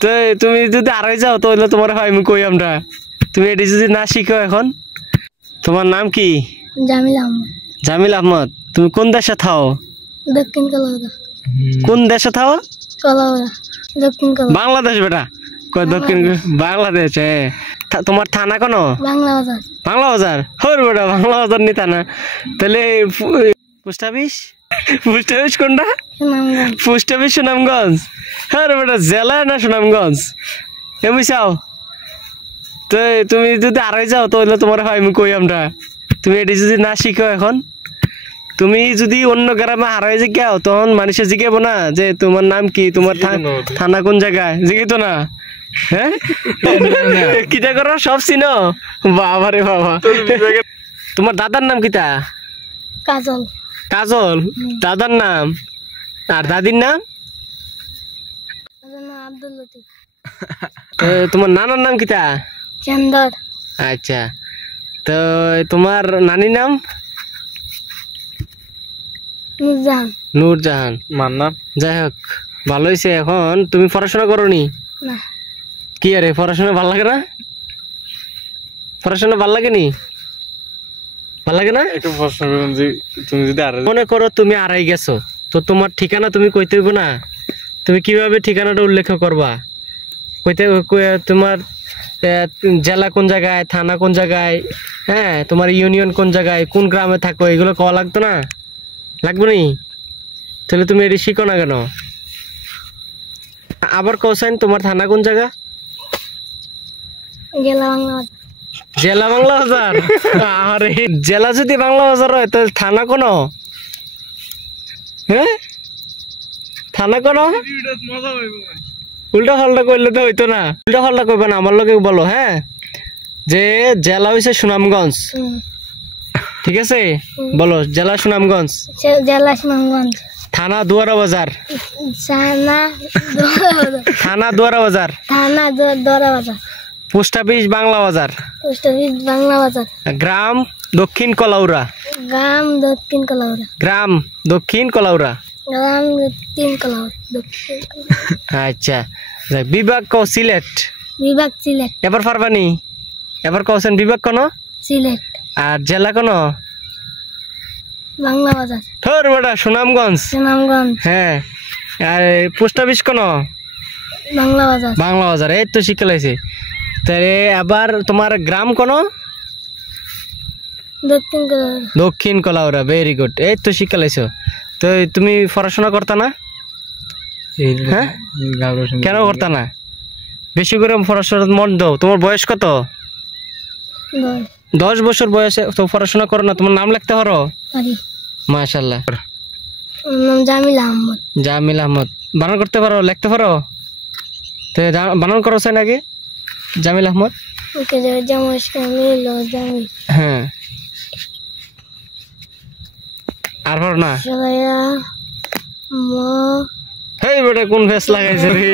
তো তুমি যদি আড়াই যাও তাহলে তোমার হয় আমি কই আমরা তুমি এটি যদি না শিখো এখন। তোমার নাম কি? জামিল আহমদ। জামিল আহমদ। তুমি কোন দেশে থাও? দক্ষিণ কলাউড়া। কোন দেশে থাও? কলাউড়া দক্ষিণ কলাউড়া। বাংলাদেশ বেটা। কই দক্ষিণ বাংলাদেশ? তোমার থানা কোন? বাংলা বাজার। বাংলা বাজার? হর বেটা বাংলা বাজার নি থানা। তাহলে পোস্ট অফিস? পোস্ট অফিস কোনটা? সুনামগঞ্জ। Post office Sunamganj. হর বেটা জেলা না সুনামগঞ্জ? এমনি চাও তো তুমি যদি আড়াই যাও তাহলে তোমার হয় আমি কই আমরা তুমি এটি যদি না শিখো এখন। তুমি যদি অন্য গ্রামে হারাই জিজ্ঞাও তখন মানুষে জিজ্ঞাবো না যে তোমার নাম কি, তোমার থানা কোন জায়গায়, জিজ্ঞিত না। হ্যাঁ কিটা করো সব চিনো? বাবা রে বাবা। তোমার দাদার নাম কিটা? কাজল। কাজল দাদার নাম, আর দাদির নাম? আব্দুল লতিফ। তোমার নানার নাম কিটা? চন্দর। আচ্ছা, তো তোমার নানির নাম? নূরজাহান। নূরজাহান। মান্না। যাই হোক ভালো হয়েছে। এখন তুমি পড়াশোনা করোনি? না। কি আরে পড়াশোনা ভাল লাগে না? পড়াশোনা ভাল লাগেনি? ভাল লাগে না? একটু পড়াশোনা তুমি যদি মনে করো তুমি আড়াই গেছো তো তোমার ঠিকানা তুমি কইতে হইব না? তুমি কিভাবে ঠিকানাটা উল্লেখ করবা? কইতে তোমার জেলা কোন জায়গায়, থানা কোন জায়গায়, হ্যাঁ তোমার ইউনিয়ন কোন জায়গায়, কোন গ্রামে থাকো, এগুলো কওয়া লাগতো না? লাগবে নি? তাহলে তুমি এটি শিখো না কেন? আবার কৌশাইন তোমার থানা কোন জায়গা? জেলা বাংলা বাজার। জেলা বাংলা বাজার? আরে জেলা যদি বাংলা বাজার হয় তাহলে থানা কোন? হ্যাঁ থানা কোন? উল্টা পাল্টা করলে তো হইতো না। উল্টা পাল্টা করবে না, আমার লোকে বলো। হ্যাঁ যে জেলা হইছে সুনামগঞ্জ, ঠিক আছে? বলো জেলা সুনামগঞ্জ। জেলা সুনামগঞ্জ। থানা দুয়ারা বাজার। থানা দুয়ারা বাজার। থানা দুয়ারা বাজার। পোস্ট অফিস বাংলা বাজার। পোস্ট অফিস বাংলা বাজার। গ্রাম দক্ষিণ কলাউড়া। গ্রাম দক্ষিণ কলাউড়া। গ্রাম দক্ষিণ কলাউড়া। গ্রাম দক্ষিণ কলাউড়া। দক্ষিণ কলাউড়া। আচ্ছা, বিভাগ কও সিলেট। বিভাগ সিলেট। এবার পারবানি? এবার কওছেন বিভাগ কোন? সিলেট। আর জেলা কোন? বাংলা বাজার। তোর বেটা সুনামগঞ্জ। সুনামগঞ্জ। হ্যাঁ, আর পোস্ট অফিস কোন? বাংলা বাজার। বাংলা বাজার। এই তো শিখে লাইছে। তাহলে আবার তোমার গ্রাম কোন? দক্ষিণ কলাউড়া। দক্ষিণ কলাউড়া। Very good. এই তো শিখে লাইছো। তো তুমি পড়াশোনা করতা না? হ্যাঁ কেন করতা না? বেশি করে পড়াশোনা মন দাও। তোমার বয়স কত? 10 বছর বয়সে তো পড়াশোনা করো না? তোমার নাম লিখতে পারো? মাশাআল্লাহ। নাম জামিল আহমদ। জামিল আহমদ। বানান করতে পারো, লিখতে পারো? তো বানান করো চাই নাকি জামিল আহমদ? হ্যাঁ আর পারো না? হেই বেটা কোন ফেস লাগাইছে রে?